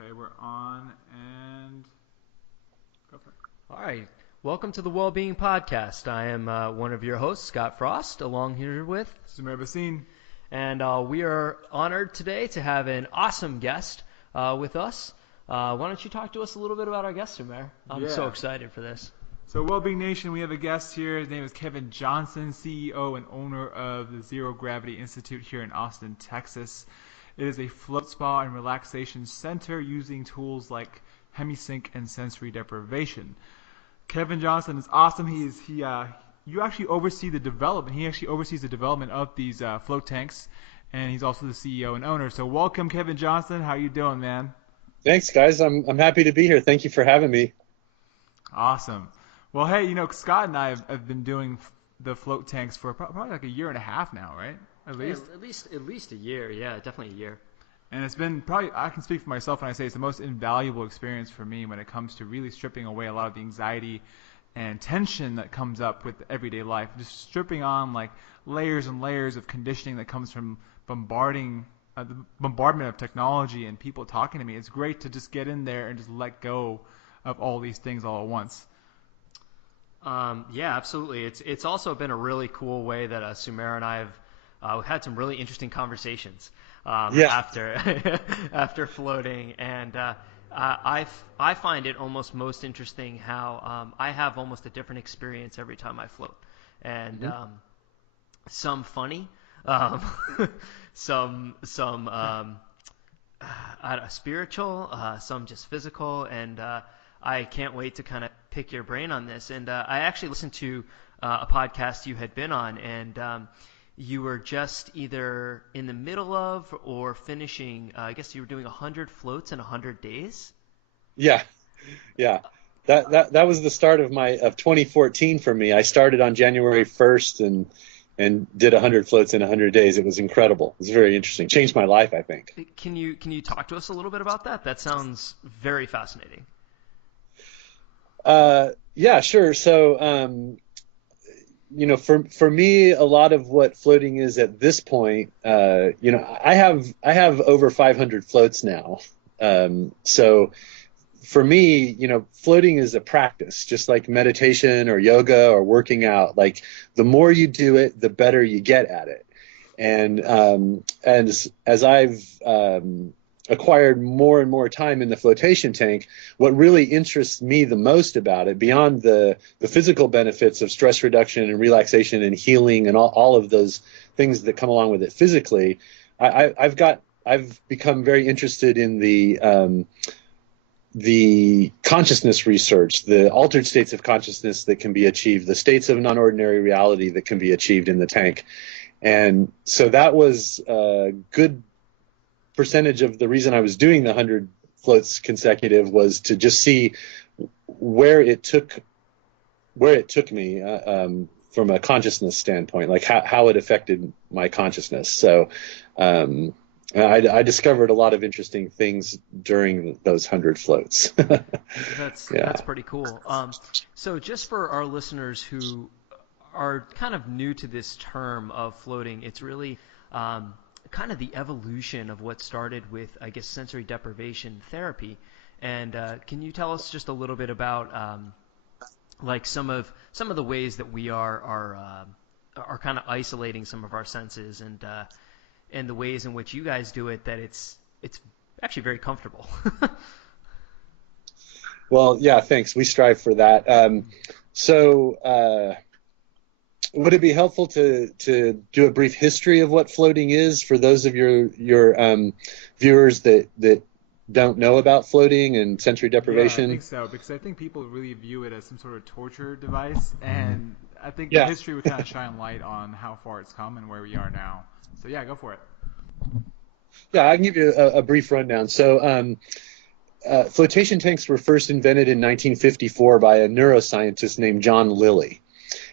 Okay, we're on and go for it. All right. Welcome to the Wellbeing Podcast. I am one of your hosts, Scott Frost, along here with Sumer Bassine. And we are honored today to have an awesome guest with us. Why don't you talk to us a little bit about our guest, Sumer? I'm so excited for this. So, Wellbeing Nation, we have a guest here. His name is Kevin Johnson, CEO and owner of the Zero Gravity Institute here in Austin, Texas. It is a float spa and relaxation center using tools like hemisync and sensory deprivation. Kevin Johnson is awesome. You actually oversee the development. He actually oversees the development of these float tanks, and he's also the CEO and owner. So welcome, Kevin Johnson. How you doing, man? Thanks, guys. I'm happy to be here. Thank you for having me. Awesome. Well, hey, Scott and I have been doing the float tanks for probably like a year and a half now, right? At least? Yeah, at least a year. Yeah, definitely a year. And it's been probably, I can speak for myself when I say it's the most invaluable experience for me when it comes to really stripping away a lot of the anxiety and tension that comes up with everyday life. Just stripping on like layers and layers of conditioning that comes from the bombardment of technology and people talking to me. It's great to just get in there and just let go of all these things all at once. Yeah, absolutely. It's also been a really cool way that Sumer and I have we've had some really interesting conversations after floating, and I find it almost most interesting how I have almost a different experience every time I float, and some funny, some spiritual, some just physical, and I can't wait to kind of pick your brain on this. And I actually listened to a podcast you had been on, and you were just either in the middle of or finishing. I guess you were doing 100 floats in 100 days. Yeah. That was the start of 2014 for me. I started on January 1st and did 100 floats in 100 days. It was incredible. It was very interesting. Changed my life, I think. Can you talk to us a little bit about that? That sounds very fascinating. Yeah, sure. So, for me, a lot of what floating is at this point, I have over 500 floats now. So for me, floating is a practice, just like meditation or yoga or working out. Like the more you do it, the better you get at it. And as I've acquired more and more time in the flotation tank, what really interests me the most about it, beyond the physical benefits of stress reduction and relaxation and healing and all of those things that come along with it physically, I've become very interested in the consciousness research, the altered states of consciousness that can be achieved, the states of non-ordinary reality that can be achieved in the tank. And so that was a good percentage of the reason I was doing the 100 floats consecutive, was to just see where it took me from a consciousness standpoint, like how it affected my consciousness. So I discovered a lot of interesting things during those 100 floats. That's pretty cool. So just for our listeners who are kind of new to this term of floating, it's really kind of the evolution of what started with, I guess, sensory deprivation therapy. And can you tell us just a little bit about like some of the ways that we are kind of isolating some of our senses, and the ways in which you guys do it, that it's actually very comfortable. Well, yeah, thanks. We strive for that. Would it be helpful to do a brief history of what floating is for those of your viewers that don't know about floating and sensory deprivation? Yeah, I think so, because I think people really view it as some sort of torture device, and I think the history would kind of shine light on how far it's come and where we are now. So yeah, go for it. Yeah, I can give you a brief rundown. So flotation tanks were first invented in 1954 by a neuroscientist named John Lilly.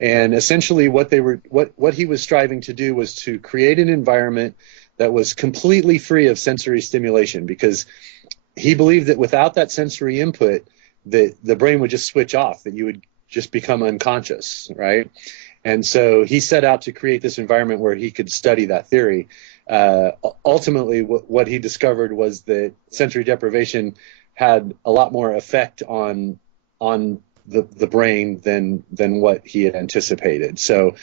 And essentially what he was striving to do was to create an environment that was completely free of sensory stimulation, because he believed that without that sensory input, the brain would just switch off, that you would just become unconscious, right? And so he set out to create this environment where he could study that theory. ultimately what he discovered was that sensory deprivation had a lot more effect on the brain than what he had anticipated. So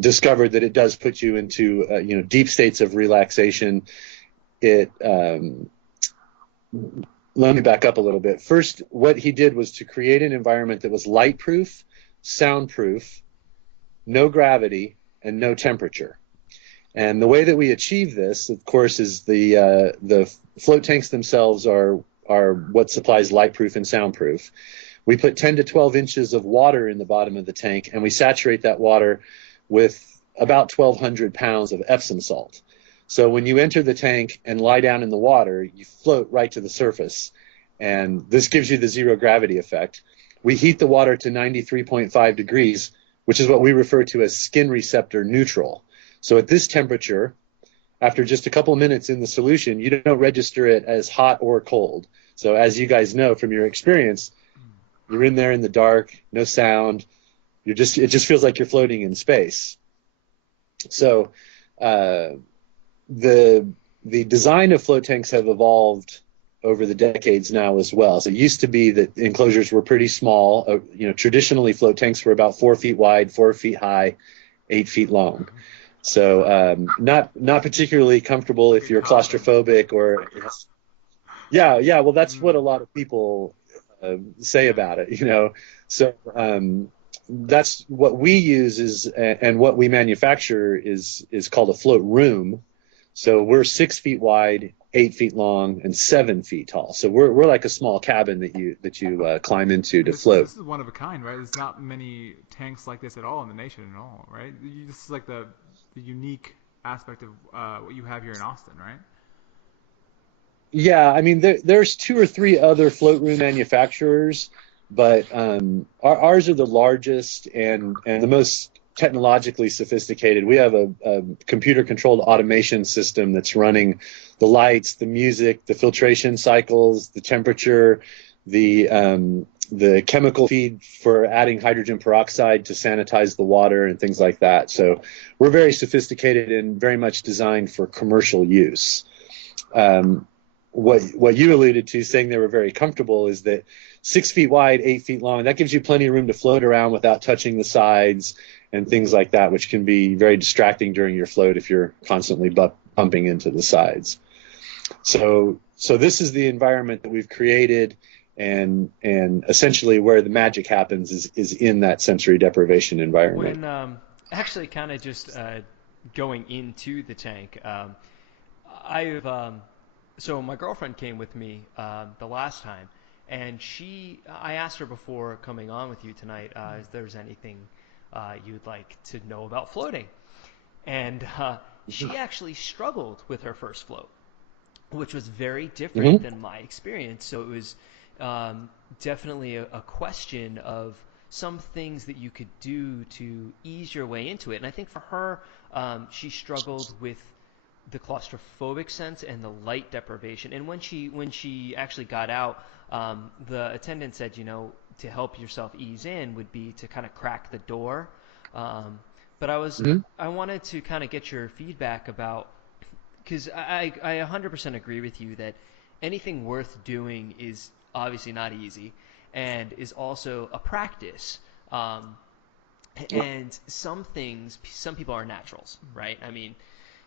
discovered that it does put you into deep states of relaxation. It let me back up a little bit. First, what he did was to create an environment that was light-proof, soundproof, no gravity, and no temperature. And the way that we achieve this, of course, is the float tanks themselves are what supplies light-proof and soundproof. We put 10 to 12 inches of water in the bottom of the tank, and we saturate that water with about 1,200 pounds of Epsom salt. So when you enter the tank and lie down in the water, you float right to the surface. And this gives you the zero gravity effect. We heat the water to 93.5 degrees, which is what we refer to as skin receptor neutral. So at this temperature, after just a couple of minutes in the solution, you don't register it as hot or cold. So as you guys know from your experience, you're in there in the dark, no sound. It just feels like you're floating in space. So the design of float tanks have evolved over the decades now as well. So it used to be that enclosures were pretty small. Traditionally float tanks were about 4 feet wide, 4 feet high, 8 feet long. So not particularly comfortable if you're claustrophobic or yeah. Well, that's what a lot of people say about it. So that's what we use and what we manufacture is called a float room. So we're 6 feet wide, 8 feet long, and 7 feet tall. So we're like a small cabin that you climb into to float. This is one of a kind, right? There's not many tanks like this at all in the nation at all, right? This is like the unique aspect of what you have here in Austin, right? Yeah, I mean there's 2 or 3 other float room manufacturers, but ours are the largest and the most technologically sophisticated. We have a computer-controlled automation system that's running the lights, the music, the filtration cycles, the temperature, the chemical feed for adding hydrogen peroxide to sanitize the water and things like that. So we're very sophisticated and very much designed for commercial use. What you alluded to, saying they were very comfortable, is that 6 feet wide, 8 feet long, that gives you plenty of room to float around without touching the sides and things like that, which can be very distracting during your float if you're constantly bumping into the sides. So this is the environment that we've created, and essentially where the magic happens is in that sensory deprivation environment. When actually kind of just going into the tank, so my girlfriend came with me the last time, and I asked her before coming on with you tonight if there's anything you'd like to know about floating. And she actually struggled with her first float, which was very different than my experience. So it was definitely a question of some things that you could do to ease your way into it. And I think for her, she struggled with the claustrophobic sense and the light deprivation. And when she actually got out, the attendant said, to help yourself ease in would be to kind of crack the door. But I wanted to kind of get your feedback about, because I 100% agree with you that anything worth doing is obviously not easy and is also a practice. And some people are naturals, right? I mean,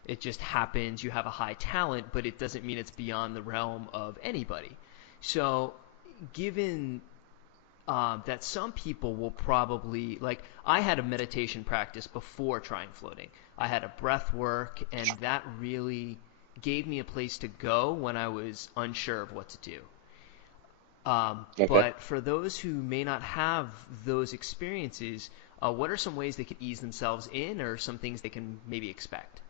it just happens. You have a high talent, but it doesn't mean it's beyond the realm of anybody. So given that some people will probably, like, I had a meditation practice before trying floating. I had a breath work, and that really gave me a place to go when I was unsure of what to do. Okay. But for those who may not have those experiences, what are some ways they could ease themselves in, or some things they can maybe expect?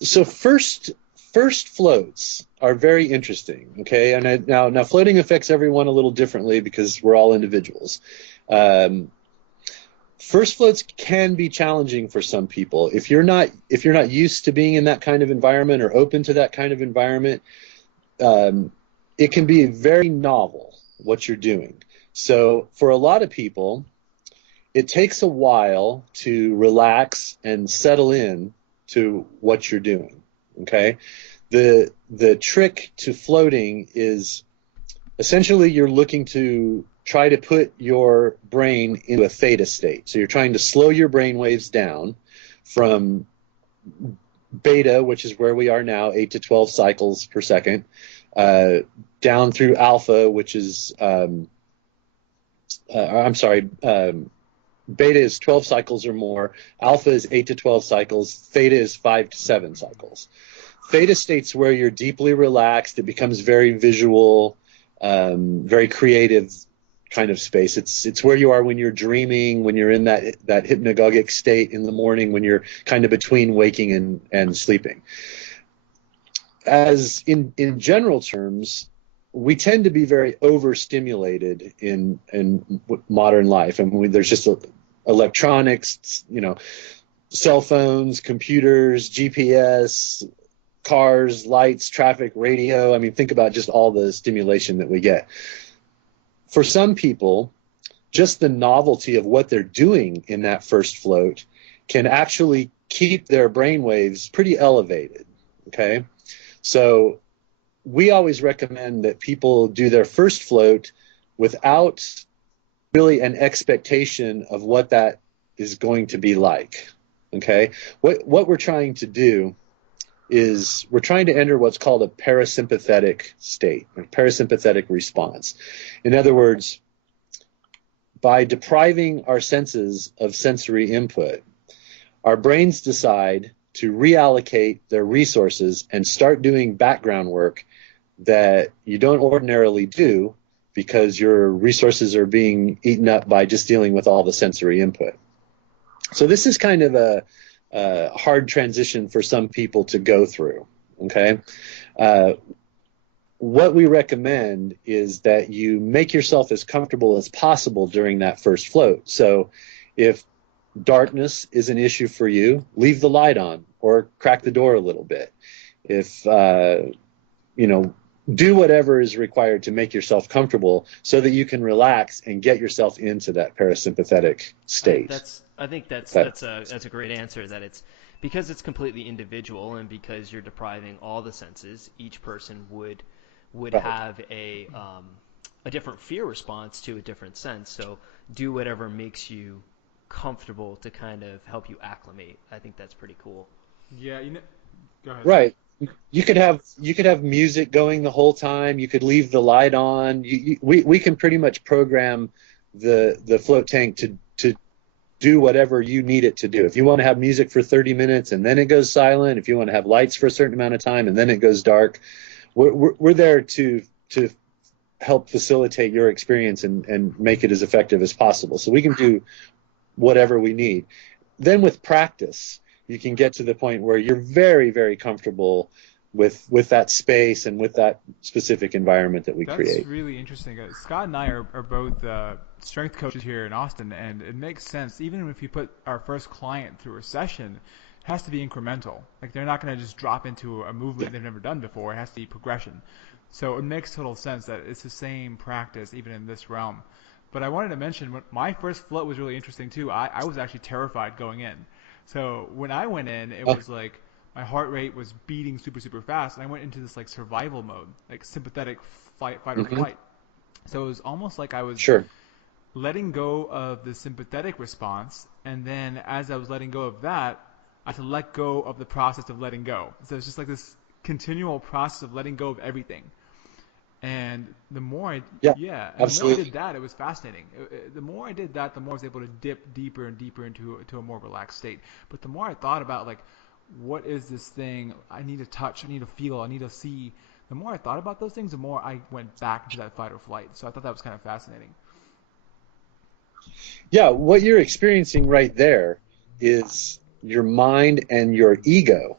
So first floats are very interesting, okay? And now floating affects everyone a little differently because we're all individuals. First floats can be challenging for some people. If you're not used to being in that kind of environment or open to that kind of environment, it can be very novel what you're doing. So for a lot of people, it takes a while to relax and settle in to what you're doing. Okay. The trick to floating is essentially you're looking to try to put your brain into a theta state. So you're trying to slow your brain waves down from beta, which is where we are now, 8 to 12 cycles per second, down through alpha, which is, beta is 12 cycles or more, alpha is 8 to 12 cycles, theta is 5 to 7 cycles. Theta state's where you're deeply relaxed. It becomes very visual, very creative kind of space. It's where you are when you're dreaming, when you're in that hypnagogic state in the morning, when you're kind of between waking and sleeping. As in general terms, we tend to be very overstimulated in modern life. I mean, there's just electronics, cell phones, computers, GPS, cars, lights, traffic, radio. I mean, think about just all the stimulation that we get. For some people, just the novelty of what they're doing in that first float can actually keep their brain waves pretty elevated. Okay, so we always recommend that people do their first float without really an expectation of what that is going to be like. Okay, what we're trying to do is we're trying to enter what's called a parasympathetic state, a parasympathetic response. In other words, by depriving our senses of sensory input, our brains decide to reallocate their resources and start doing background work that you don't ordinarily do because your resources are being eaten up by just dealing with all the sensory input. So this is kind of a hard transition for some people to go through. Okay, what we recommend is that you make yourself as comfortable as possible during that first float. So if darkness is an issue for you, leave the light on or crack the door a little bit. If do whatever is required to make yourself comfortable so that you can relax and get yourself into that parasympathetic state. I think that's a great answer. That it's because it's completely individual, and because you're depriving all the senses, each person would right. have a different fear response to a different sense. So do whatever makes you comfortable to kind of help you acclimate. I think that's pretty cool. Yeah, go ahead. Right. You could have music going the whole time. You could leave the light on. We can pretty much program the float tank to do whatever you need it to do. If you want to have music for 30 minutes and then it goes silent, if you want to have lights for a certain amount of time and then it goes dark, we're there to help facilitate your experience and make it as effective as possible. So we can do whatever we need. Then with practice, you can get to the point where you're very, very comfortable with that space and with that specific environment that we create. That's really interesting. Scott and I are both strength coaches here in Austin, and it makes sense. Even if you put our first client through a session, it has to be incremental. Like, they're not going to just drop into a movement they've never done before. It has to be progression. So it makes total sense that it's the same practice even in this realm. But I wanted to mention, my first float was really interesting too. I was actually terrified going in. So when I went in, it was like my heart rate was beating super, super fast, and I went into this like survival mode, like sympathetic fight or flight. So it was almost like I was letting go of the sympathetic response, and then as I was letting go of that, I had to let go of the process of letting go. So it's just like this continual process of letting go of everything. And the more I did that, it was fascinating. The more I did that, the more I was able to dip deeper and deeper into a more relaxed state. But the more I thought about, like, what is this thing I need to touch, I need to feel, I need to see, the more I thought about those things, the more I went back to that fight or flight. So I thought that was kind of fascinating. Yeah, what you're experiencing right there is your mind and your ego.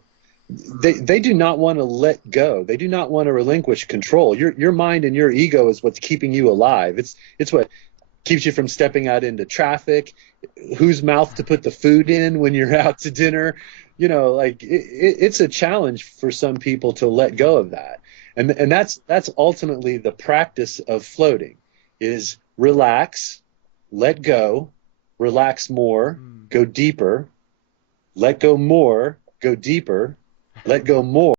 They do not want to let go. They do not want to relinquish control. Your mind and your ego is what's keeping you alive. It's what keeps you from stepping out into traffic, whose mouth to put the food in when you're out to dinner. It's a challenge for some people to let go of that. And that's ultimately the practice of floating, is relax, let go, relax more, go deeper, let go more, go deeper, let go more.